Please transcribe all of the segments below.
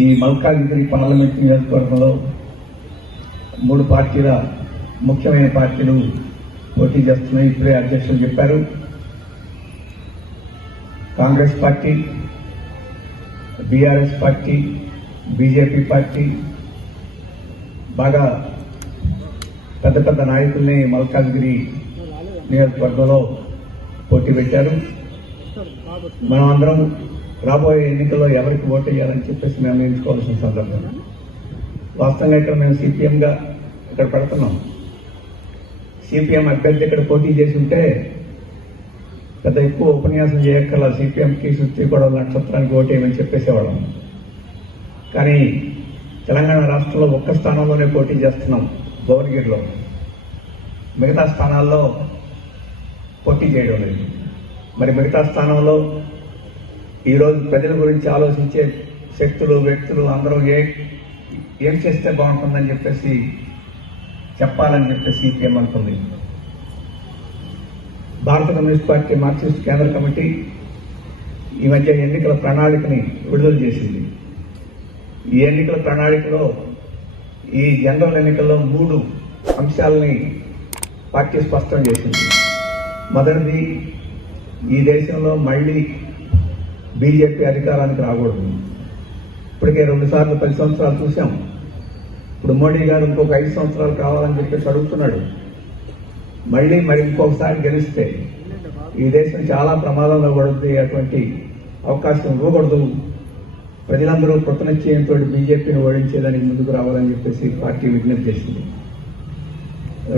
ఈ మల్కాజ్గిరి పార్లమెంట్ నియోజకవర్గంలో 3 పార్టీల ముఖ్యమైన పార్టీలు పోటీ చేస్తున్నాయి. ఇప్పుడే అధ్యక్షులు చెప్పారు. Congress party, BRS party, BJP party బాగా పెద్ద పెద్ద నాయకుల్ని మల్కాజ్గిరి నియోజకవర్గంలో పోటీ పెట్టారు. మనం అందరం రాబోయే ఎన్నికల్లో ఎవరికి ఓటు వేయాలని చెప్పేసి నిర్ణయించుకోవాల్సిన సందర్భం. వాస్తవంగా ఇక్కడ మేము సిపిఎంగా ఇక్కడ పెడుతున్నాం. సిపిఎం అభ్యర్థి ఇక్కడ పోటీ చేసి ఉంటే పెద్ద ఎక్కువ ఉపన్యాసం చేయక్కర్లా, సిపిఎంకి సుత్తి కూడా నక్షత్రానికి ఓటు వేయమని చెప్పేసేవాళ్ళం. కానీ తెలంగాణ రాష్ట్రంలో ఒక్క స్థానంలోనే పోటీ చేస్తున్నాం, భువనగిరిలో. మిగతా స్థానాల్లో పోటీ చేయడం లేదు. మరి మిగతా స్థానంలో ఈరోజు ప్రజల గురించి ఆలోచించే శక్తులు, వ్యక్తులు అందరూ ఏం చేస్తే బాగుంటుందని చెప్పేసి చెప్పాలని చెప్పేసి సిపిఎం అనుకుంది. భారత కమ్యూనిస్ట్ పార్టీ మార్క్సిస్ట్ కేంద్ర కమిటీ ఈ మధ్య ఎన్నికల ప్రణాళికని విడుదల చేసింది. ఈ ఎన్నికల ప్రణాళికలో ఈ జనరల్ ఎన్నికల్లో 3 అంశాలని పార్టీ స్పష్టం చేసింది. మొదటిది, ఈ దేశంలో మళ్లీ బీజేపీ అధికారానికి రాకూడదు. ఇప్పటికే 2 సార్లు 10 సంవత్సరాలు చూశాం. ఇప్పుడు మోడీ గారు ఇంకొక 5 సంవత్సరాలు కావాలని చెప్పేసి అడుగుతున్నాడు. మళ్లీ మరి ఇంకొకసారి గెలిస్తే ఈ దేశం చాలా ప్రమాదంలో పడుతుంది. అటువంటి అవకాశం ఇవ్వకూడదు. ప్రజలందరూ కృతనిశ్చయంతో బీజేపీని ఓడించేదానికి ముందుకు రావాలని చెప్పేసి పార్టీ విజ్ఞప్తి చేసింది.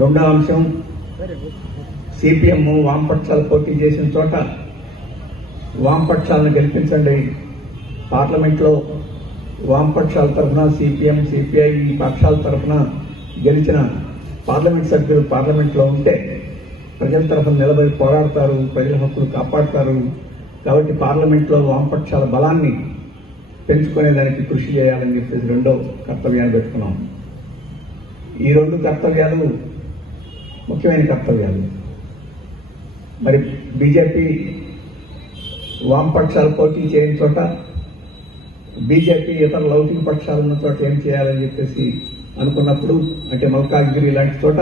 రెండో అంశం, సిపిఎం వామపక్షాలు పోటీ చేసిన చోట వామపక్షాలను గెలిపించండి. పార్లమెంట్లో వామపక్షాల తరఫున సిపిఎం, సిపిఐ ఈ పక్షాల తరఫున గెలిచిన పార్లమెంట్ సభ్యులు పార్లమెంట్లో ఉంటే ప్రజల తరఫున నిలబడి పోరాడతారు, ప్రజల హక్కులు కాపాడతారు. కాబట్టి పార్లమెంట్లో వామపక్షాల బలాన్ని పెంచుకునేదానికి కృషి చేయాలని చెప్పేసి రెండో కర్తవ్యాన్ని పెట్టుకున్నాం. ఈ 2 కర్తవ్యాలు ముఖ్యమైన కర్తవ్యాలు. మరి బీజేపీ వామపక్షాలు పోటీ చేయని చోట, బీజేపీ ఇతర లౌకిక పక్షాలు ఉన్న చోట ఏం చేయాలని చెప్పేసి అనుకున్నప్పుడు, అంటే మల్కాజ్గిరి లాంటి చోట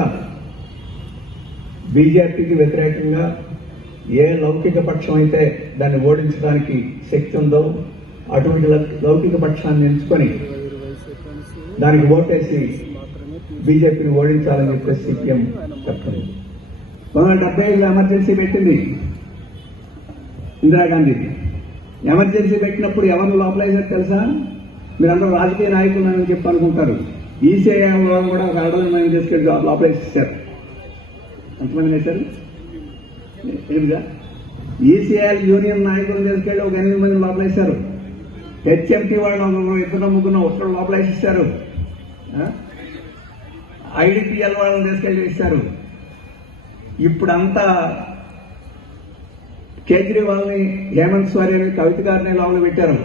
బీజేపీకి వ్యతిరేకంగా ఏ లౌకిక పక్షం అయితే దాన్ని ఓడించడానికి శక్తి ఉందో అటువంటి లౌకిక పక్షాన్ని ఎంచుకొని దానికి ఓటేసి బీజేపీని ఓడించాలని చెప్పేసి సిపిఎం చెప్తుంది. 1975లో ఎమర్జెన్సీ పెట్టింది ఇందిరాగాంధీ. ఎమర్జెన్సీ పెట్టినప్పుడు ఎవరిని లోపలేసారు తెలుసా? మీరందరూ రాజకీయ నాయకులని చెప్పి అనుకుంటారు. ఈసీఐలో కూడా ఒక 60 మంది తీసుకెళ్లి లోపలేసేసారు. ఎంతమంది వేశారు? 8గా. ఈసీఐ యూనియన్ నాయకులను తీసుకెళ్లి ఒక 8 మంది లోపలేశారు. హెచ్ఎంటీ వాళ్ళు 2 ఒక్కరు లోపలేసేసారు. ఐడిపిఎల్ వాళ్ళని తీసుకెళ్లి వేశారు. ఇప్పుడంతా కేజ్రీవాల్ని, హేమంత్ సోరెన్, కవిత గారిని లోపల పెట్టారు.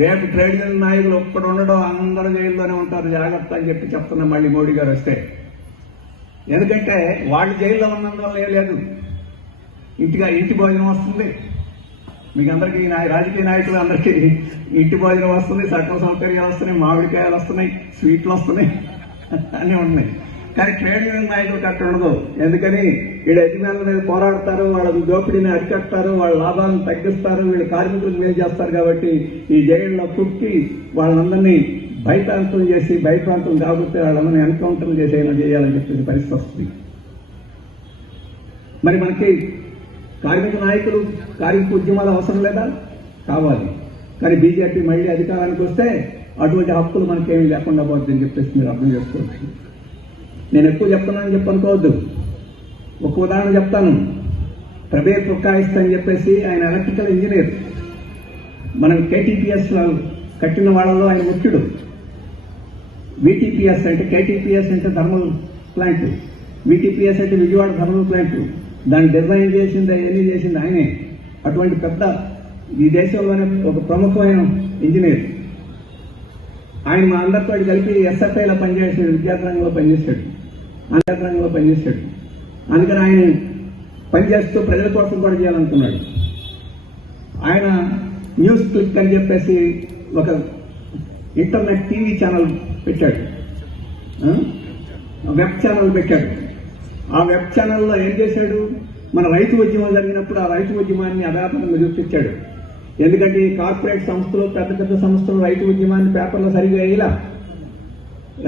రేపు ట్రేడ్ యూనియన్ నాయకులు ఒక్కడు ఉండడం, అందరూ జైల్లోనే ఉంటారు, జాగ్రత్త అని చెప్పి చెప్తున్నాం మళ్ళీ మోడీ గారు వస్తే. ఎందుకంటే వాళ్ళు జైల్లో ఉన్నందువల్ల ఏం లేదు, ఇంటి భోజనం వస్తుంది. మీకు అందరికీ రాజకీయ నాయకులు అందరికీ ఇంటి భోజనం వస్తుంది, సకల సౌకర్యాలు వస్తున్నాయి, మామిడికాయలు వస్తున్నాయి, స్వీట్లు వస్తున్నాయి, అన్నీ ఉన్నాయి. కానీ ట్రేడ్ యూనియన్ నాయకులు కట్ట ఉండదు. ఎందుకని వీళ్ళ యజమానుల మీద పోరాడతారు, వాళ్ళ దోపిడీని అరికట్టారు, వాళ్ళ లాభాలను తగ్గిస్తారు, వీళ్ళు కార్మికులకు మేలు చేస్తారు. కాబట్టి ఈ జైల్లో కుక్కి వాళ్ళందరినీ భయప్రాంతం చేసి, భయప్రాంతం కాకపోతే వాళ్ళందరినీ ఎన్కౌంటర్లు చేయాలని చెప్పేసి పరిస్థితి వస్తుంది. మరి మనకి కార్మిక నాయకులు, కార్మిక ఉద్యమాలు అవసరం లేదా? కావాలి. కానీ బీజేపీ మళ్లీ అధికారానికి వస్తే అటువంటి హక్కులు మనకేమీ లేకుండా పోతుందని చెప్పేసి మీరు అర్థం చేసుకోవచ్చు. నేను ఎక్కువ చెప్తున్నానని చెప్పి అనుకోవద్దు. ఒక ఉదాహరణ చెప్తాను. ప్రబేర్ పుక్కాయిస్తా అని చెప్పేసి ఆయన ఎలక్ట్రికల్ ఇంజనీర్. మనం కేటీపీఎస్ కట్టిన వాళ్ళలో ఆయన ముఖ్యుడు. వీటీపీఎస్ అంటే, కేటీపీఎస్ అంటే థర్మల్ ప్లాంట్, వీటీపీఎస్ అంటే విజయవాడ థర్మల్ ప్లాంట్. దాన్ని డిజైన్ చేసింది, అవన్నీ చేసింది ఆయనే. అటువంటి పెద్ద ఈ దేశంలోనే ఒక ప్రముఖమైన ఇంజనీర్. ఆయన మా అందరితో కలిపి ఎస్ఎఫ్ఐలో పనిచేసాడు, విద్యార్థి రంగంలో పనిచేశాడు. అందుకని ఆయన పనిచేస్తూ ప్రజల కోసం కూడా చేయాలనుకున్నాడు. ఆయన న్యూస్ క్లిక్ అని చెప్పేసి ఒక ఇంటర్నెట్ టీవీ ఛానల్ పెట్టాడు, వెబ్ ఛానల్ పెట్టాడు. ఆ వెబ్ ఛానల్లో ఏం చేశాడు, మన రైతు ఉద్యమం జరిగినప్పుడు ఆ రైతు ఉద్యమాన్ని యథాతథంగా చూపించాడు. ఎందుకంటే ఈ కార్పొరేట్ సంస్థలు, పెద్ద పెద్ద సంస్థలు రైతు ఉద్యమాన్ని పేపర్లో సరిగా వేయలా.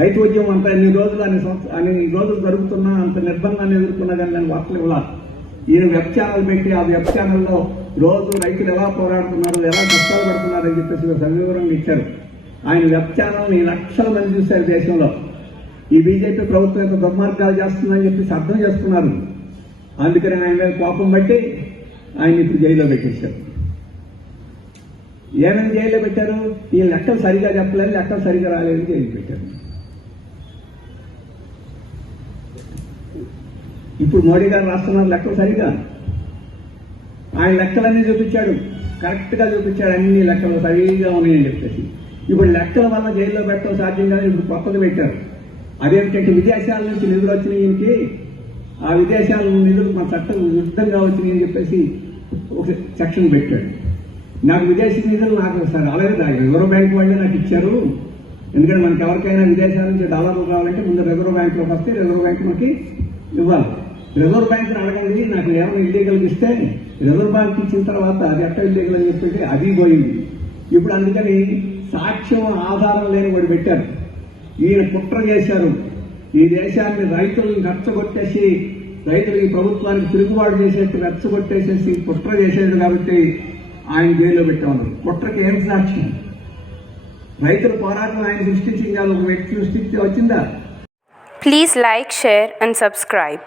రైతు ఉద్యమం అంత అన్ని రోజులు జరుగుతున్నా, అంత నిర్బంధాన్ని ఎదుర్కొన్నా కానీ దాన్ని వార్తలు ఇవ్వాలి. ఈయన వెబ్ ఛానల్ పెట్టి ఆ వెబ్ ఛానల్లో రోజు రైతులు ఎలా పోరాడుతున్నారు, ఎలా కష్టాలు పడుతున్నారు అని చెప్పేసి సవివరంగా ఇచ్చారు. ఆయన వెబ్ ఛానల్ని లక్షల మంది చూశారు దేశంలో. ఈ బీజేపీ ప్రభుత్వం యొక్క దుర్మార్గాలు చేస్తుందని చెప్పేసి అర్థం చేసుకున్నారు. అందుకని ఆయన మీద కోపం బట్టి ఆయన ఇప్పుడు జైల్లో పెట్టేశారు. ఏమైనా జైల్లో పెట్టారు, ఈ లెక్కలు సరిగా చెప్పలేదు, లెక్కలు సరిగా రాలేదు, జైలు పెట్టారు. ఇప్పుడు మోడీ గారు రాస్తున్నారు లెక్కలు సరిగా. ఆయన లెక్కలన్నీ చూపించాడు, కరెక్ట్గా చూపించాడు, అన్ని లెక్కలు సరిగా ఉన్నాయని చెప్పేసి. ఇప్పుడు లెక్కల వల్ల జైల్లో పెట్టడం సాధ్యం కాదు. ఇప్పుడు కొత్తది పెట్టారు. అదేమిటంటే విదేశాల నుంచి నిధులు వచ్చినాయి ఈయనకి, ఆ విదేశాల నిధులు మన చట్టం విరుద్ధంగా వచ్చినాయి అని చెప్పేసి ఒక సెక్షన్ పెట్టాడు. నాకు విదేశీ నిధులు నాకు సార్ అలాగే రిజర్వ్ బ్యాంక్ వాళ్ళే నాకు ఇచ్చారు. ఎందుకంటే మనకి ఎవరికైనా విదేశాల నుంచి డాలర్లు రావాలంటే ముందు రిజర్వ్ బ్యాంకులోకి వస్తే రిజర్వ్ బ్యాంక్ మనకి ఇవ్వాలి. రిజర్వ్ బ్యాంకుని అడగండి, నాకు ఏమైనా ఇల్లీగల్కి ఇస్తే రిజర్వ్ బ్యాంక్ ఇచ్చిన తర్వాత అది ఎట్ట ఇల్లీగల్ అని చెప్పి అది పోయింది. ఇప్పుడు అందుకని సాక్ష్యం ఆధారం లేని వాడు పెట్టారు. ఈయన కుట్ర చేశారు. ఈ దేశాన్ని రైతులను రెచ్చగొట్టేసి, రైతులు ఈ ప్రభుత్వానికి తిరుగుబాటు చేసేట్టు రెచ్చగొట్టేసేసి కుట్ర చేసేది కాబట్టి ఆయన జైల్లో పెట్టామన్నారు. కుట్రకి ఏం సాక్ష్యం? రైతుల పోరాటం ఆయన సృష్టించింది కాదు, ఒక వ్యక్తి సృష్టిస్తే వచ్చిందా? Please like, share and subscribe.